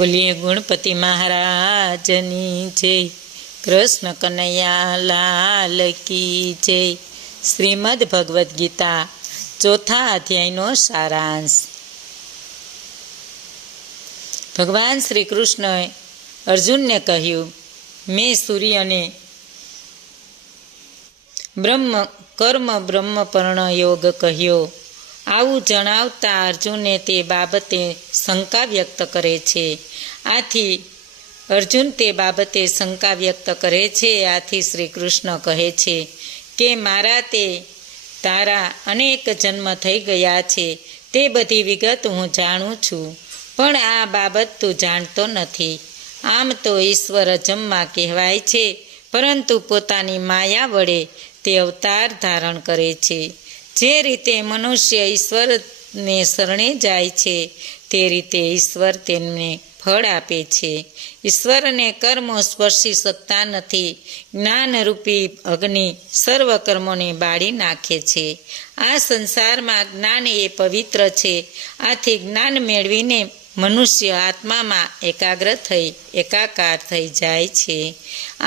બોલીએ ગણપતિ મહારાજની જય. કૃષ્ણ કનૈયા લાલ કી જય. શ્રીમદ ભગવદ્ ગીતા ચોથા અધ્યાયનો સારાંશ. ભગવાન શ્રી કૃષ્ણએ અર્જુનને કહ્યું, મેં સૂર્યને બ્રહ્મપર્ણ યોગ કહ્યો. આવું જણાવતા અર્જુને તે બાબતે શંકા વ્યક્ત કરે છે. આથી શ્રી કૃષ્ણ કહે છે કે મારા તે તારા અનેક જન્મ થઈ ગયા છે, તે બધી વિગત હું જાણું છું, પણ આ બાબત તું જાણતો નથી. આમ તો ઈશ્વર અજમ્મા કહેવાય છે, પરંતુ પોતાની માયા વડે તે અવતાર ધારણ કરે છે. જે રીતે મનુષ્ય ઈશ્વરને શરણે જાય છે, તે રીતે ઈશ્વર તેમને ફળ આપે છે. ઈશ્વરને કર્મો સ્પર્શી શકતા નથી. જ્ઞાનરૂપી અગ્નિ સર્વ કર્મોને બાળી નાખે છે. આ સંસારમાં જ્ઞાન એ પવિત્ર છે. આથી જ્ઞાન મેળવીને મનુષ્ય આત્મામાં એકાકાર થઈ જાય છે.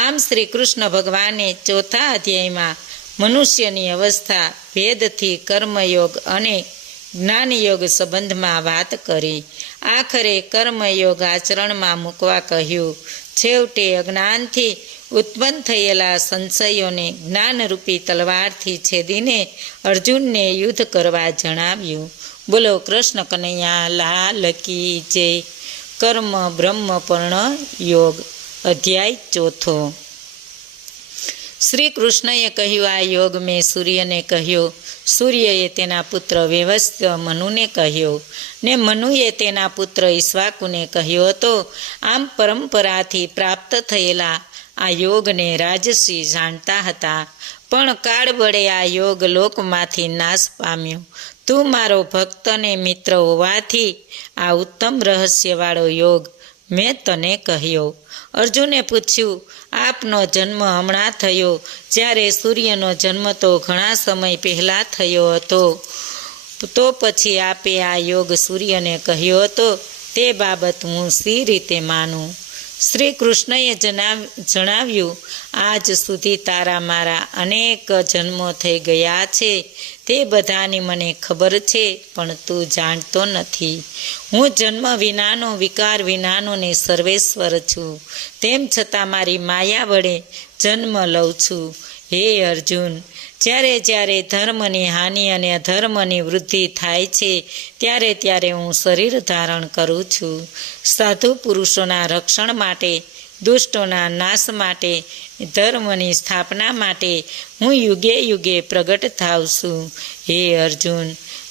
આમ શ્રી કૃષ્ણ ભગવાને ચોથા અધ્યાયમાં મનુષ્યની અવસ્થા ભેદથી કર્મયોગ અને જ્ઞાનયોગ સંબંધમાં વાત કરી. આખરે કર્મયોગ આચરણમાં મૂકવા કહ્યું. છેવટે અજ્ઞાનથી ઉત્પન્ન થયેલા સંશયોને જ્ઞાનરૂપી તલવારથી છેદીને અર્જુનને યુદ્ધ કરવા જણાવ્યું. બોલો કૃષ્ણ કનૈયા લાલ કી જય. કર્મ બ્રહ્મપર્ણ યોગ અધ્યાય ચોથો. શ્રી કૃષ્ણએ કહ્યું, આ યોગ મેં સૂર્યને કહ્યો. સૂર્યએ તેના પુત્ર વૈવસ્વત મનુને કહ્યો, ને મનુએ તેના પુત્ર ઈક્ષ્વાકુને કહ્યો હતો. આમ પરંપરાથી પ્રાપ્ત થયેલા આ યોગને રાજર્ષિ જાણતા હતા, પણ કાળ વડે આ યોગ લોકમાંથી નાશ પામ્યો. તું મારો ભક્ત ને મિત્ર હોવાથી આ ઉત્તમ રહસ્યવાળો યોગ મેં તને કહ્યો. અર્જુને પૂછ્યું, આપનો જન્મ હમણાં થયો, જ્યારે સૂર્યનો જન્મ તો ઘણા સમય પહેલાં થયો હતો. તો પછી આપે આ યોગ સૂર્યને કહ્યો હતો, તે બાબત હું સી રીતે માનું? શ્રી કૃષ્ણએ જણાવ્યું, આજ સુધી તારા મારા અનેક જન્મો થઈ ગયા છે, તે બધાની મને ખબર છે, પણ તું જાણતો નથી. હું જન્મ વિનાનો, વિકાર વિનાનો ને સર્વેશ્વર છું. તેમ છતાં મારી માયા વડે જન્મ લઉં છું. હે અર્જુન, જ્યારે ધર્મની હાનિ અને અધર્મની વૃદ્ધિ થાય છે, ત્યારે હું શરીર ધારણ કરું છું. સાધુ પુરુષોના રક્ષણ માટે, દુષ્ટોના નાશ માટે, ધર્મની સ્થાપના માટે હું યુગે યુગે પ્રગટ થાઉં છું. હે અર્જુન,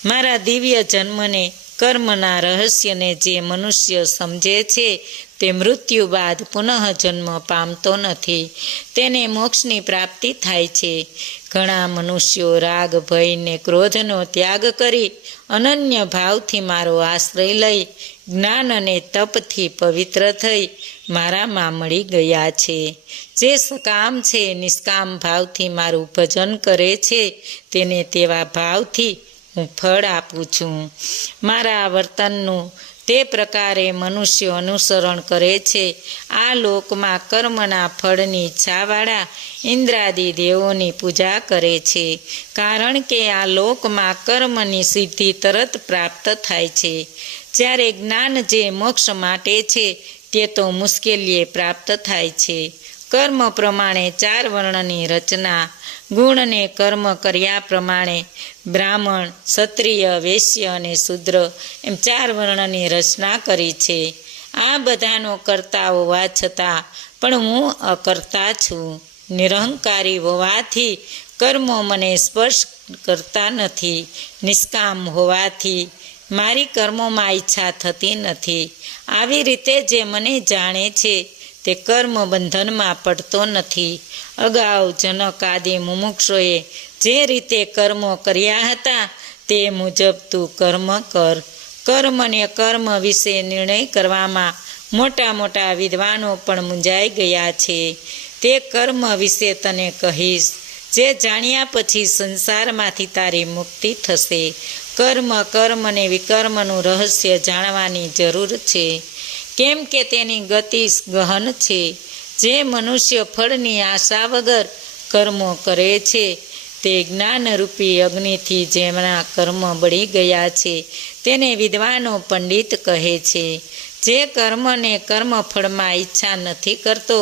મારા દિવ્ય જન્મને, કર્મના રહસ્યને જે મનુષ્ય સમજે છે, તે મૃત્યુ બાદ પુનઃ જન્મ પામતો નથી. તેને મોક્ષની પ્રાપ્તિ થાય છે. ઘણા મનુષ્યો રાગ, ભય ને ક્રોધનો ત્યાગ કરી અનન્ય ભાવથી મારો આશ્રય લઈ જ્ઞાન અને તપથી પવિત્ર થઈ મારામાં મળી ગયા છે. જે સકામ છે, નિષ્કામ ભાવથી મારું ભજન કરે છે, તેને તેવા ભાવથી હું ફળ આપું છું. મારા વર્તનનું તે પ્રકારે મનુષ્યો અનુસરણ કરે છે. આ લોકમાં કર્મના ફળની ઈચ્છાવાળા ઇન્દ્રાદિ દેવોની પૂજા કરે છે, કારણ કે આ લોકમાં કર્મની સિદ્ધિ તરત પ્રાપ્ત થાય છે. જ્યારે જ્ઞાન જે મોક્ષ માટે છે, તે તો મુશ્કેલીએ પ્રાપ્ત થાય છે. કર્મ પ્રમાણે 4 વર્ણની રચના, ગુણને કર્મ કર્યા પ્રમાણે બ્રાહ્મણ, ક્ષત્રિય, વૈશ્ય અને શૂદ્ર એમ 4 વર્ણની રચના કરી છે. આ બધાનો કરતા હોવા છતાં પણ હું અકર્તા છું. નિરહંકારી હોવાથી કર્મો મને સ્પર્શ કરતા નથી. નિષ્કામ હોવાથી મારી કર્મોમાં ઈચ્છા થતી નથી. આવી રીતે જે મને જાણે છે, તે કર્મ બંધનમાં પડતો નથી. અગાઉ જનક આદિ મુમુક્ષોએ જે રીતે કર્મો કર્યા હતા, તે મુજબ તું કર્મ કર. કર્મ ને કર્મ વિશે નિર્ણય કરવામાં મોટા વિદ્વાનો પણ મૂંઝાઈ ગયા છે. તે કર્મ વિશે તને કહીશ, જે જાણ્યા પછી સંસારમાંથી તારી મુક્તિ થશે. કર્મ ને વિકર્મનું રહસ્ય જાણવાની જરૂર છે. કેમ કે તેની ગતિ ગહન છે. જે મનુષ્ય ફળની આશા વગર કર્મો કરે છે તે જ્ઞાનરૂપી અગ્નિથી જેમના કર્મ બળી ગયા છે તેને વિદ્વાનો પંડિત કહે છે. જે કર્મને કર્મફળમાં ઈચ્છા નથી કરતો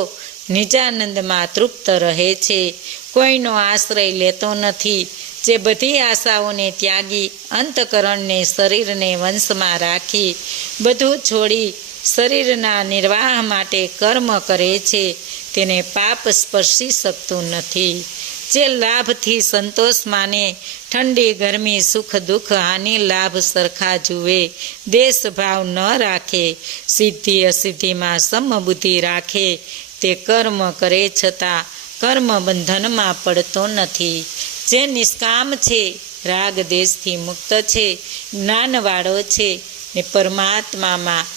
નિજાનંદમાં તૃપ્ત રહે છે, કોઈનો આશ્રય લેતો નથી, જે બધી આશાઓને ત્યાગી અંતકરણને શરીરને વંશમાં રાખી બધું છોડી શરીરના નિર્વાહ માટે કર્મ કરે છે તેને પાપ સ્પર્શી શકતું નથી. જે લાભથી સંતોષ માને, ઠંડી ગરમી સુખ દુઃખ હાનિ લાભ સરખા જુએ, દેશભાવ ન રાખે, સિદ્ધિ અસિદ્ધિમાં સમબુદ્ધિ રાખે, તે કર્મ કરે છતાં કર્મ બંધનમાં પડતો નથી. જે નિષ્કામ છે, રાગ દેશથી મુક્ત છે, જ્ઞાનવાળો છે ને પરમાત્મામાં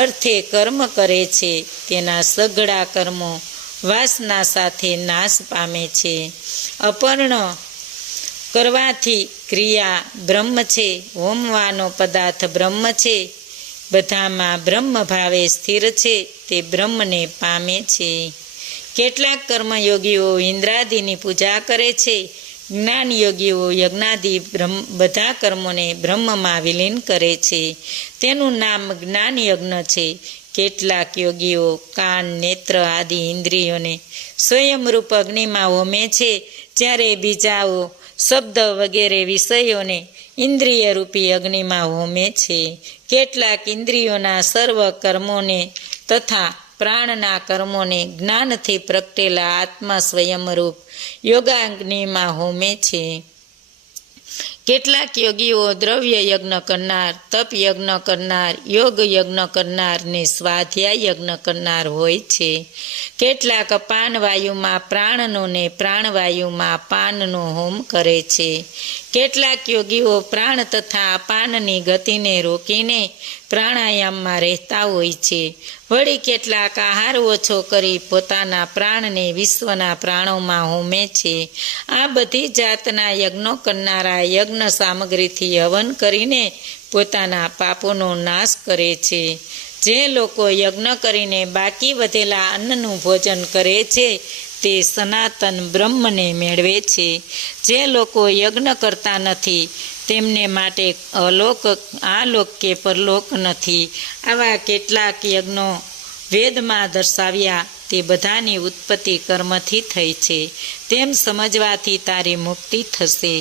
અર્થે કર્મ કરે છે તેના સઘળા કર્મો વાસના સાથે નાશ પામે છે. અપર્ણ કરવાથી ક્રિયા બ્રહ્મ છે, હોમવાનો પદાર્થ બ્રહ્મ છે, બધામાં બ્રહ્મ ભાવે સ્થિર છે તે બ્રહ્મને પામે છે. કેટલાક કર્મયોગીઓ ઇન્દ્રાદિની પૂજા કરે છે, જ્ઞાનયોગીઓ યજ્ઞાદિ બધા કર્મોને બ્રહ્મમાં વિલીન કરે છે, તેનું નામ જ્ઞાન યજ્ઞ છે. કેટલાક યોગીઓ કાન નેત્ર આદિ ઇન્દ્રિયોને સ્વયંરૂપ અગ્નિમાં હોમે છે, જ્યારે બીજાઓ શબ્દ વગેરે વિષયોને ઇન્દ્રિયરૂપી અગ્નિમાં હોમે છે. કેટલાક ઇન્દ્રિયોના સર્વ કર્મોને તથા પ્રાણના કર્મોને જ્ઞાનથી પ્રગટેલા આત્મા સ્વયંરૂપ યોગાગ્નિમાં હોમે છે. કેટલાક યોગીઓ દ્રવ્ય યજ્ઞ કરનાર, તપ યજ્ઞ કરનાર, યોગ યજ્ઞ કરનાર ને સ્વાધ્યાય યજ્ઞ કરનાર હોય છે. કેટલાક અપાનવાયુમાં પ્રાણનો ને પ્રાણવાયુમાં અપાનનો હોમ કરે છે. કેટલાક યોગીઓ પ્રાણ તથા અપાનની ગતિને રોકીને પ્રાણાયામમાં રહેતા હોય છે. વળી કેટલાક આહાર ઓછો કરી પોતાના પ્રાણને વિશ્વના પ્રાણોમાં હોમે છે. આ બધી જાતના યજ્ઞો કરનારા યજ્ઞ સામગ્રીથી હવન કરીને પોતાના પાપોનો નાશ કરે છે. જે લોકો યજ્ઞ કરીને બાકી વધેલા અન્નનું ભોજન કરે છે તે સનાતન બ્રહ્મને મેળવે છે. જે લોકો યજ્ઞ કરતા નથી તેમને માટે આલોક કે પરલોક નથી. આવા કેટલાક યજ્ઞો વેદમાં દર્શાવ્યા તે બધાની ઉત્પત્તિ કર્મથી થઈ છે તેમ સમજવાથી તારી મુક્તિ થશે.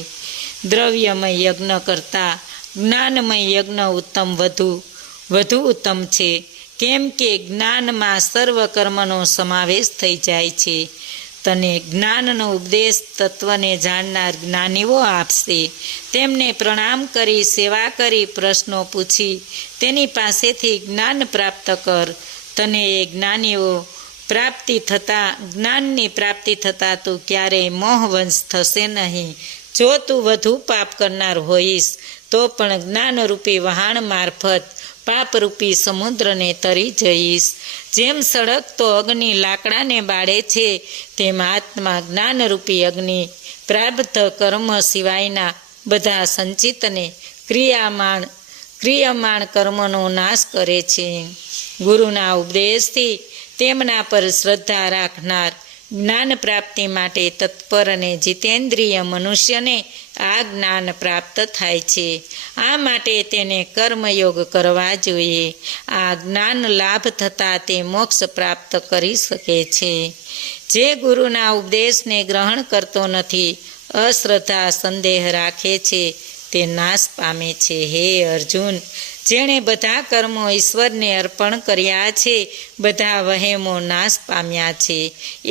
દ્રવ્યમય યજ્ઞ કરતાં જ્ઞાનમય યજ્ઞ વધુ ઉત્તમ છે, કેમ કે જ્ઞાનમાં સર્વ કર્મનો સમાવેશ થઈ જાય છે. તને જ્ઞાનનો ઉપદેશ તત્વને જાણનાર જ્ઞાનીઓ આપશે. તેમને પ્રણામ કરી સેવા કરી પ્રશ્નો પૂછી તેની પાસેથી જ્ઞાન પ્રાપ્ત કર. તને એ જ્ઞાનની પ્રાપ્તિ થતાં તું ક્યારેય મોહવંશ થશે નહીં. જો તું વધુ પાપ કરનાર હોઈશ તો પણ જ્ઞાનરૂપી વહાણ મારફત પાપરૂપી સમુદ્રને તરી જઈશ. જેમ સળગતો અગ્નિ લાકડાને બાળે છે તેમ આત્મા જ્ઞાનરૂપી અગ્નિ પ્રારબ્ધ કર્મ સિવાયના બધા સંચિતને ક્રિયમાણ કર્મનો નાશ કરે છે. ગુરુના ઉપદેશથી તેમના પર શ્રદ્ધા રાખનાર જ્ઞાન પ્રાપ્તિ માટે તત્પર અને જીતેન્દ્રિય મનુષ્યને આ જ્ઞાન પ્રાપ્ત થાય છે. આ માટે તેને કર્મયોગ કરવા જોઈએ. આ જ્ઞાન લાભ થતાં તે મોક્ષ પ્રાપ્ત કરી શકે છે. જે ગુરુના ઉપદેશને ગ્રહણ કરતો નથી, અશ્રદ્ધા સંદેહ રાખે છે તે નાશ પામે છે. હે અર્જુન, જેણે બધા કર્મો ઈશ્વરને અર્પણ કર્યા છે બધા વહેમો નાશ પામ્યા છે.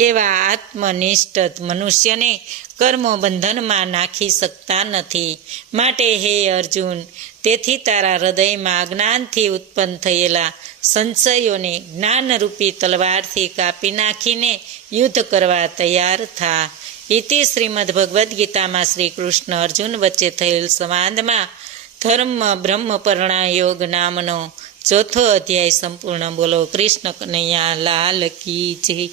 એવા આત્મનિષ્ઠ મનુષ્યને કર્મો બંધનમાં નાખી શકતા નથી. માટે હે અર્જુન, તેથી તારા હૃદયમાં અજ્ઞાનથી ઉત્પન્ન થયેલા સંશયોને જ્ઞાનરૂપી તલવારથી કાપી નાખીને યુદ્ધ કરવા તૈયાર થા. ઇતિ શ્રીમદ ભગવદ્ ગીતામાં શ્રી કૃષ્ણ અર્જુન વચ્ચે થયેલ સંવાદમાં ધર્મ બ્રહ્મ પરણા યોગ નામનો 4થો અધ્યાય સંપૂર્ણ. બોલો કૃષ્ણ કનૈયા લાલ કી જય.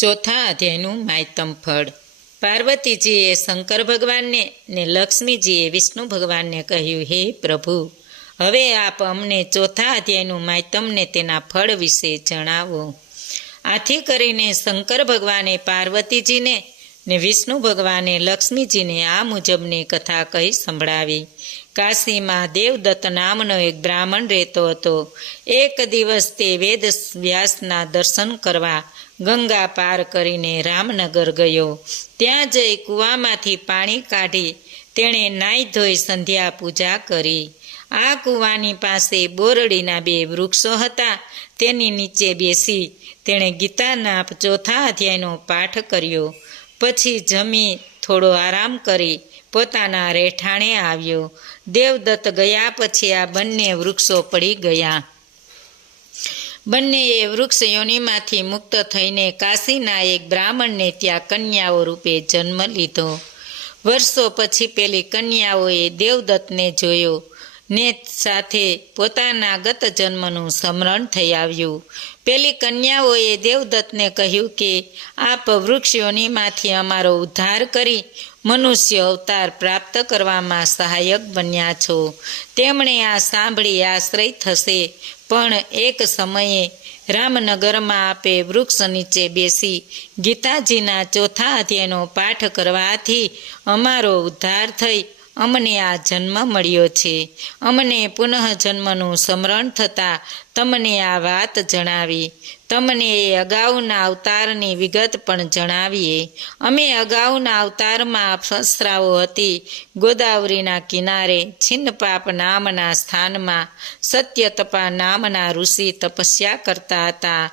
ચોથા અધ્યાયનું માયતમ ફળ. પાર્વતીજીએ શંકર ભગવાનને ને લક્ષ્મીજીએ વિષ્ણુ ભગવાનને કહ્યું, હે પ્રભુ, હવે આપ અમને ચોથા અધ્યાયનું માયતમને તેના ફળ વિશે જણાવો. આથી કરીને શંકર ભગવાને પાર્વતીજીને ને વિષ્ણુ ભગવાને લક્ષ્મીજીને આ મુજબની કથા કહી સંભળાવી. કાશીમાં દેવદત્ત નામનો એક બ્રાહ્મણ રહેતો હતો. એક દિવસ તે વેદ વ્યાસના દર્શન કરવા ગંગા પાર કરીને રામનગર ગયો. ત્યાં જઈ કૂવામાંથી પાણી કાઢી તેણે નાહી ધોઈ સંધ્યા પૂજા કરી. આ કૂવાની પાસે બોરડીના 2 વૃક્ષો હતા. તેની નીચે બેસી તેણે ગીતાના ચોથા અધ્યાયનો પાઠ કર્યો. પછી જમી થોડો આરામ કરી પોતાના રહેઠાણે આવ્યો. દેવદત્ત ગયા પછી આ બંને વૃક્ષો પડી ગયા. બંનેએ વૃક્ષ યોનિમાંથી મુક્ત થઈને કાશીના એક બ્રાહ્મણને ત્યાં કન્યાઓ રૂપે જન્મ લીધો. વર્ષો પછી પેલી કન્યાઓએ દેવદત્તને જોયો ને સાથે પોતાના ગત જન્મનું સ્મરણ થઈ આવ્યું. પેલી કન્યાઓએ દેવદત્તને કહ્યું કે આપ વૃક્ષ યોનિમાંથી અમારો ઉદ્ધાર કરી મનુષ્ય અવતાર પ્રાપ્ત કરવામાં સહાયક બન્યા છો. તેમણે આ સાંભળી આશ્રય થશે. પણ એક સમયે રામનગરમાં આપે વૃક્ષ નીચે બેસી ગીતાજીના ચોથા અધ્યાયનો પાઠ કરવાથી અમારો ઉદ્ધાર થઈ અમને આ જન્મ મળ્યો છે. અમને પુનઃ જન્મનું સ્મરણ થતાં તમને આ વાત જણાવી. તમને એ અગાઉના અવતારની વિગત પણ જણાવીએ. અમે અગાઉના અવતારમાં અપ્સરાઓ હતી. ગોદાવરીના કિનારે છિન્નપાપ નામના સ્થાનમાં સત્યતપા નામના ઋષિ તપસ્યા કરતા હતા.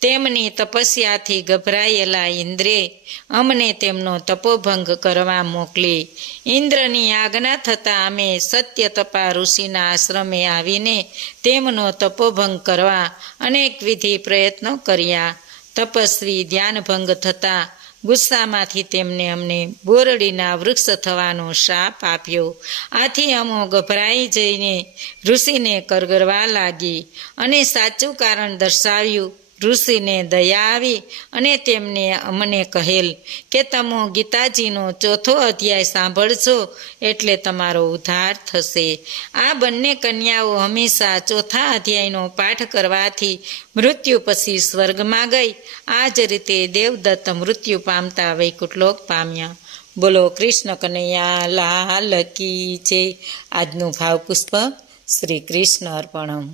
તેમની તપસ્યાથી ગભરાયેલા ઇન્દ્રે અમને તેમનો તપોભંગ કરવા મોકલી. ઇન્દ્રની આજ્ઞા થતાં અમે સત્યતપા ઋષિના આશ્રમે આવીને તેમનો તપોભંગ કરવા અનેકવિધિ પ્રયત્નો કર્યા. તપસ્વી ધ્યાનભંગ થતાં ગુસ્સામાંથી તેમને અમને બોરડીના વૃક્ષ થવાનો શાપ આપ્યો. આથી અમો ગભરાઈ જઈને ઋષિને કરગરવા લાગી અને સાચું કારણ દર્શાવ્યું. ઋષિને દયા આવી અને તેમને અમને કહેલ કે તમો ગીતાજીનો ચોથો અધ્યાય સાંભળશો એટલે તમારો ઉદ્ધાર થશે. આ બંને કન્યાઓ હંમેશા ચોથા અધ્યાયનો પાઠ કરવાથી મૃત્યુ પછી સ્વર્ગમાં ગઈ. આ જ રીતે દેવદત્ત મૃત્યુ પામતા વૈકુંઠલોક પામ્યા. બોલો કૃષ્ણ કનૈયા લાલ કી જય. આજનું ભાવપુષ્પ શ્રી કૃષ્ણ અર્પણમ.